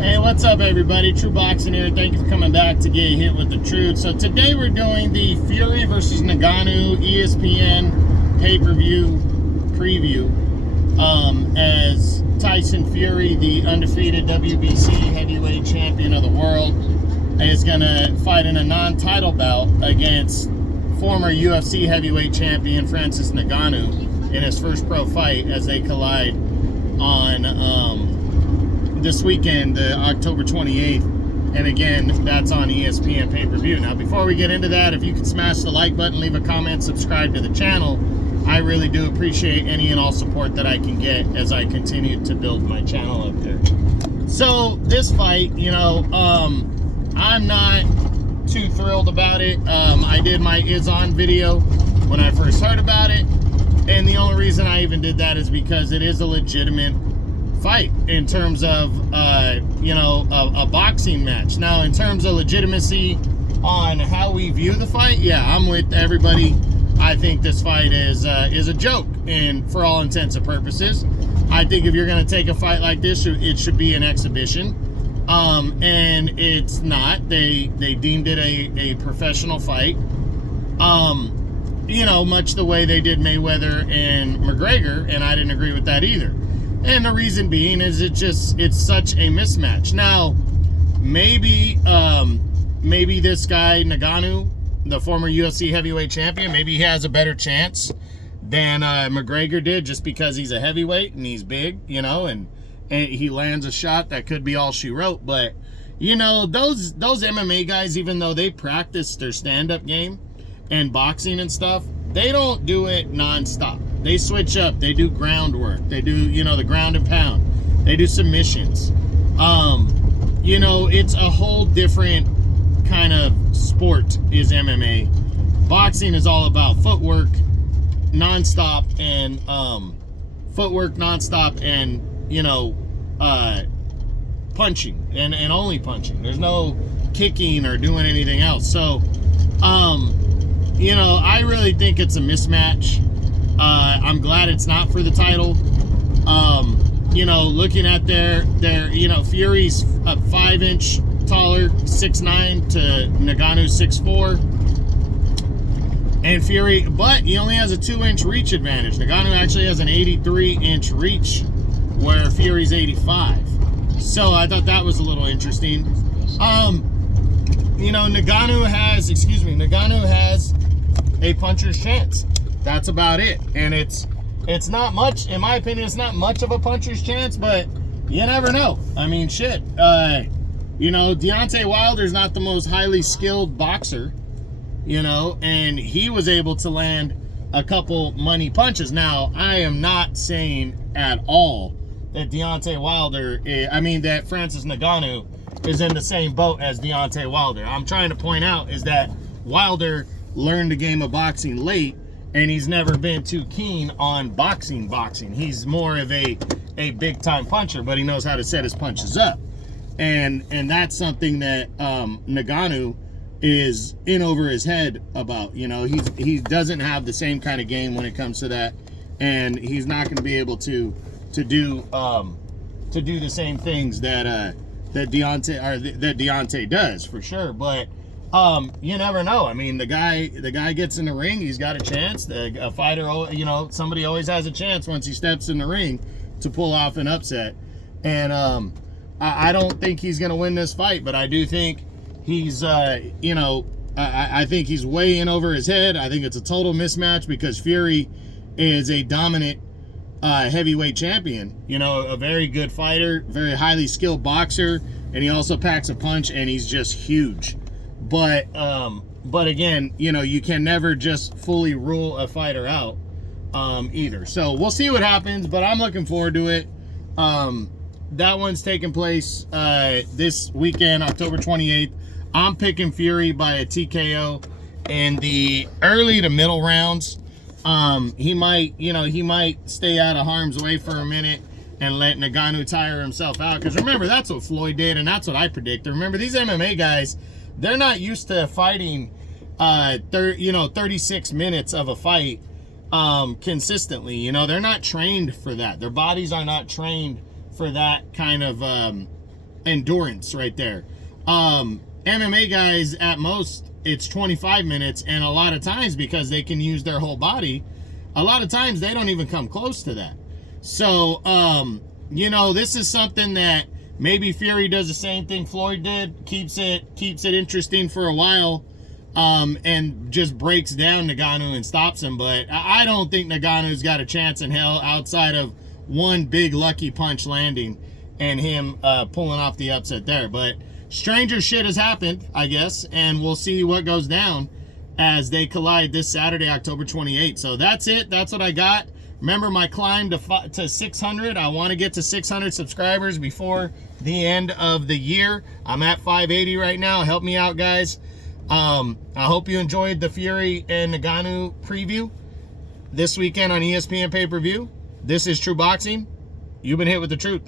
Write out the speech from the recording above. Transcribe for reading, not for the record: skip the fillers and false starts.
Hey, what's up, everybody? True Boxing here. Thank you for coming back to get hit with the truth. So today we're doing the Fury versus Ngannou ESPN pay-per-view preview. As Tyson Fury, the undefeated WBC heavyweight champion of the world, is going to fight in a non-title bout against former UFC heavyweight champion Francis Ngannou in his first pro fight as they collide on this weekend, October 28th. And again, that's on ESPN pay-per-view. Now, before we get into that, if you could smash the like button, leave a comment, subscribe to the channel, I really do appreciate any and all support that I can get as I continue to build my channel up there. So this fight, I'm not too thrilled about it. I did my is on video when I first heard about it, and the only reason I even did that is because it is a legitimate fight in terms of a boxing match. Now, in terms of legitimacy on how we view the fight, yeah, I'm with everybody. I think this fight is a joke, and for all intents and purposes, I think if you're going to take a fight like this, it should be an exhibition. And it's not. They deemed it a professional fight. Much the way they did Mayweather and McGregor, and I didn't agree with that either. And the reason being is it's such a mismatch. Now, maybe this guy Ngannou, the former UFC heavyweight champion, maybe he has a better chance than McGregor did, just because he's a heavyweight and he's big, and he lands a shot that could be all she wrote. But those MMA guys, even though they practice their stand-up game and boxing and stuff, they don't do it non-stop. They switch up. They do groundwork. They do, the ground and pound. They do submissions. It's a whole different kind of sport is MMA. Boxing is all about footwork non-stop and punching and only punching. There's no kicking or doing anything else. So, I really think it's a mismatch. I'm glad it's not for the title. Looking at their Fury's a 5-inch taller, 6'9", to Ngannou's 6'4". And Fury, but he only has a 2-inch reach advantage. Ngannou actually has an 83-inch reach, where Fury's 85. So I thought that was a little interesting. Ngannou has a puncher's chance. That's about it. And it's not much, in my opinion, it's not much of a puncher's chance, but you never know. I mean, shit. Deontay Wilder's not the most highly skilled boxer, and he was able to land a couple money punches. Now, I am not saying at all that that Francis Ngannou is in the same boat as Deontay Wilder. I'm trying to point out is that Wilder learned the game of boxing late, and he's never been too keen on boxing. He's more of a big-time puncher, but he knows how to set his punches up. And that's something that Ngannou is in over his head about. He doesn't have the same kind of game when it comes to that, and he's not going to be able to do the same things that Deontay does, for sure. But you never know. I mean, the guy gets in the ring, he's got a chance. A fighter, somebody always has a chance once he steps in the ring to pull off an upset. And I don't think he's going to win this fight, but I do think he's, I think he's way in over his head. I think it's a total mismatch because Fury is a dominant heavyweight champion, a very good fighter, very highly skilled boxer, and he also packs a punch, and he's just huge. But again, you can never just fully rule a fighter out either. So we'll see what happens, but I'm looking forward to it. That one's taking place this weekend, October 28th. I'm picking Fury by a TKO in the early to middle rounds. He might stay out of harm's way for a minute and let Ngannou tire himself out. Because remember, that's what Floyd did, and that's what I predict. Remember, these MMA guys, they're not used to fighting 36 minutes of a fight consistently. They're not trained for that. Their bodies are not trained for that kind of endurance right there. MMA guys, at most, it's 25 minutes, and a lot of times, because they can use their whole body, a lot of times they don't even come close to that. So, you know, this is something that maybe Fury does the same thing Floyd did, keeps it interesting for a while, and just breaks down Ngannou and stops him. But I don't think Ngannou's got a chance in hell outside of one big lucky punch landing and him pulling off the upset there. But stranger shit has happened, I guess, and we'll see what goes down as they collide this Saturday, October 28th. So that's it. That's what I got. Remember my climb to 600. I want to get to 600 subscribers before the end of the year. I'm at 580 right now. Help me out, guys. I hope you enjoyed the Fury and Ngannou preview this weekend on ESPN Pay-Per-View. This is True Boxing. You've been hit with the truth.